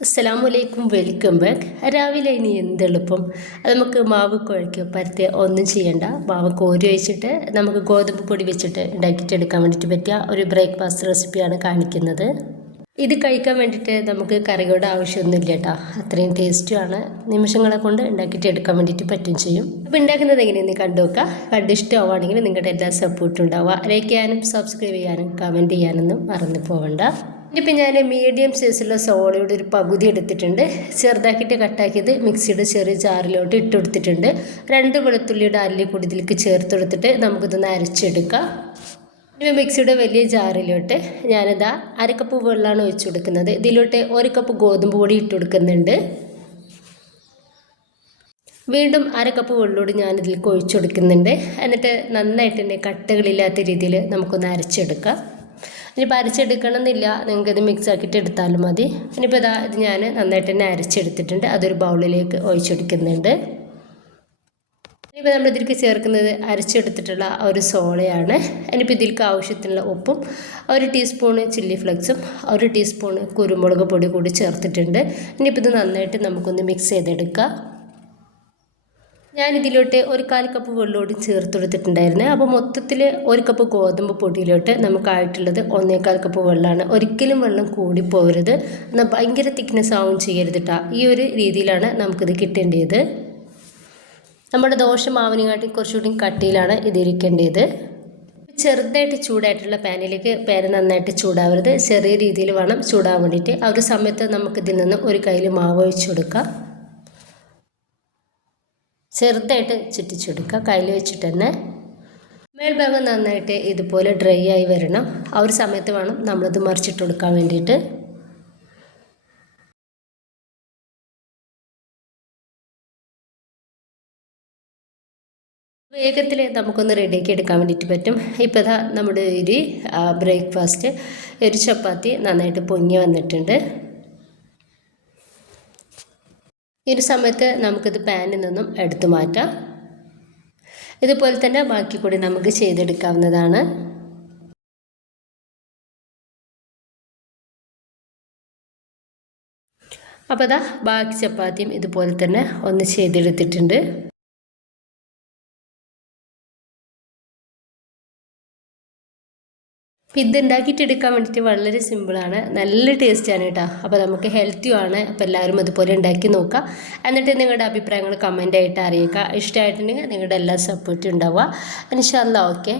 അസ്സലാമലൈക്കും welcome back. രാവിലെ ഇനി എന്തെളുപ്പം അത് നമുക്ക് മാവ് കുഴയ്ക്കുക പരത്തി ഒന്നും ചെയ്യണ്ട. മാവ് കോരി വെച്ചിട്ട് നമുക്ക് ഗോതമ്പ് പൊടി വെച്ചിട്ട് ഉണ്ടാക്കിയിട്ട് എടുക്കാൻ വേണ്ടിയിട്ട് പറ്റിയ ഒരു ബ്രേക്ക്ഫാസ്റ്റ് റെസിപ്പിയാണ് കാണിക്കുന്നത്. ഇത് കഴിക്കാൻ വേണ്ടിയിട്ട് നമുക്ക് കറികളുടെ ആവശ്യമൊന്നുമില്ല കേട്ടോ. അത്രയും ടേസ്റ്റുമാണ് നിമിഷങ്ങളെ കൊണ്ട് ഉണ്ടാക്കിയിട്ട് എടുക്കാൻ വേണ്ടിയിട്ട് പറ്റും ചെയ്യും. അപ്പോൾ ഉണ്ടാക്കുന്നത് എങ്ങനെയെന്ന് കണ്ടു നോക്കുക കണ്ട് ഇഷ്ടമാവുകയാണെങ്കിൽ നിങ്ങളുടെ എല്ലാ സപ്പോർട്ടും ഉണ്ടാവുക. ലൈക്ക് ചെയ്യാനും സബ്സ്ക്രൈബ് ചെയ്യാനും കമന്റ് ചെയ്യാനൊന്നും മറന്നു പോകണ്ട ഇനിയിപ്പോൾ ഞാൻ മീഡിയം സൈസുള്ള സോളയുടെ ഒരു പകുതി എടുത്തിട്ടുണ്ട്. ചെറുതാക്കിയിട്ട് കട്ടാക്കിയത് മിക്സിയുടെ ചെറിയ ജാറിലോട്ട് ഇട്ട് കൊടുത്തിട്ടുണ്ട്. രണ്ട് വെളുത്തുള്ളിയുടെ അല്ലി കൂടി ഇതിലേക്ക് ചേർത്ത് കൊടുത്തിട്ട് നമുക്കിതൊന്ന് അരച്ചെടുക്കാം. ഇനി മിക്സിയുടെ വലിയ ജാറിലോട്ട് ഞാനിതാ അരക്കപ്പ് വെള്ളമാണ് ഒഴിച്ചു കൊടുക്കുന്നത് ഇതിലോട്ട് ഒരു കപ്പ് ഗോതമ്പ് പൊടി ഇട്ട് കൊടുക്കുന്നുണ്ട്. വീണ്ടും അര കപ്പ് വെള്ളോട് ഇതിലേക്ക് ഒഴിച്ചു കൊടുക്കുന്നുണ്ട് എന്നിട്ട് നന്നായിട്ട് തന്നെ കട്ടകളില്ലാത്ത രീതിയിൽ നമുക്കൊന്ന് അരച്ചെടുക്കാം. ഇനിയിപ്പോൾ അരച്ചെടുക്കണം എന്നില്ല നിങ്ങൾക്കിത് മിക്സ് ആക്കിയിട്ട് എടുത്താലും മതി. ഇനിയിപ്പോൾ ഇതാ ഇത് ഞാൻ നന്നായിട്ട് തന്നെ അരച്ചെടുത്തിട്ടുണ്ട്. അതൊരു ബൗളിലേക്ക് ഒഴിച്ചെടുക്കുന്നുണ്ട്. ഇനിയിപ്പോൾ നമ്മൾ ഇതിലേക്ക് ചേർക്കുന്നത് അരച്ചെടുത്തിട്ടുള്ള ഒരു സോളയാണ്. ഇനിയിപ്പോൾ ഇതിലേക്ക് ആവശ്യത്തിനുള്ള ഉപ്പും ഒരു ടീസ്പൂണ് ചില്ലി ഫ്ലെക്സും ഒരു ടീസ്പൂണ് കുരുമുളക് പൊടി കൂടി ചേർത്തിട്ടുണ്ട്. ഇനിയിപ്പോൾ ഇത് നന്നായിട്ട് നമുക്കൊന്ന് മിക്സ് ചെയ്തെടുക്കാം. ഞാനിതിലോട്ട് ഒരു കാൽ കപ്പ് വെള്ളോടി ചേർത്ത് കൊടുത്തിട്ടുണ്ടായിരുന്നു. അപ്പോൾ മൊത്തത്തിൽ ഒരു കപ്പ് ഗോതമ്പ് പൊടിയിലോട്ട് നമുക്കായിട്ടുള്ളത് ഒന്നേകാൽ കപ്പ് വെള്ളമാണ്. ഒരിക്കലും വെള്ളം കൂടി പോകരുത്. എന്നാൽ ഭയങ്കര തിക്നെസ് ആവും ചെയ്യരുത് കേട്ടോ ഈ ഒരു രീതിയിലാണ് നമുക്കിത് കിട്ടേണ്ടത് നമ്മുടെ ദോശ മാവിനെക്കാട്ടി കുറച്ചുകൂടി കട്ടിയിലാണ് ഇതിരിക്കേണ്ടത്. ചെറുതായിട്ട് ചൂടായിട്ടുള്ള പാനിലേക്ക് പാൻ നന്നായിട്ട് ചൂടാവരുത്. ചെറിയ രീതിയിൽ വേണം ചൂടാൻ വേണ്ടിയിട്ട്. ആ ഒരു സമയത്ത് നമുക്ക് ഇതിൽ നിന്ന് ഒരു കയ്യിൽ മാവ് ഒഴിച്ചു കൊടുക്കാം. ചെറുതായിട്ട് ചുറ്റിച്ചെടുക്കുക കയ്യിൽ വെച്ചിട്ട് തന്നെ മേൽഭാഗം നന്നായിട്ട് ഇതുപോലെ ഡ്രൈ ആയി വരണം. ആ ഒരു സമയത്ത് വേണം നമ്മളിത് മറിച്ചിട്ട് കൊടുക്കാൻ വേണ്ടിയിട്ട്. വേഗത്തിൽ നമുക്കൊന്ന് റെഡിയാക്കി എടുക്കാൻ വേണ്ടിയിട്ട് പറ്റും. ഇപ്പോൾ ഇതാ നമ്മുടെ ഒരു ബ്രേക്ക്ഫാസ്റ്റ് ഒരു ചപ്പാത്തി നന്നായിട്ട് പൊങ്ങി വന്നിട്ടുണ്ട്. ഈ ഒരു സമയത്ത് നമുക്കിത് പാനിൽ നിന്നും എടുത്തു മാറ്റാം. ഇതുപോലെ തന്നെ ബാക്കി കൂടി നമുക്ക് ചെയ്തെടുക്കാവുന്നതാണ്. അപ്പോൾ അതാ ബാക്കി ചപ്പാത്തിയും ഇതുപോലെ തന്നെ ഒന്ന് ചെയ്തെടുത്തിട്ടുണ്ട്. അപ്പം ഇത് ഉണ്ടാക്കിയിട്ട് എടുക്കാൻ വേണ്ടിയിട്ട് വളരെ സിമ്പിളാണ്. നല്ല ടേസ്റ്റാണ് കേട്ടോ. അപ്പോൾ നമുക്ക് ഹെൽത്തിയുമാണ് അപ്പോൾ എല്ലാവരും അതുപോലെ ഉണ്ടാക്കി നോക്കുക. എന്നിട്ട് നിങ്ങളുടെ അഭിപ്രായങ്ങൾ കമന്റായിട്ട് അറിയിക്കുക. ഇഷ്ടമായിട്ടുണ്ടെങ്കിൽ നിങ്ങളുടെ എല്ലാ സപ്പോർട്ടും ഉണ്ടാവുക. അനുഷല്ല ഓക്കെ.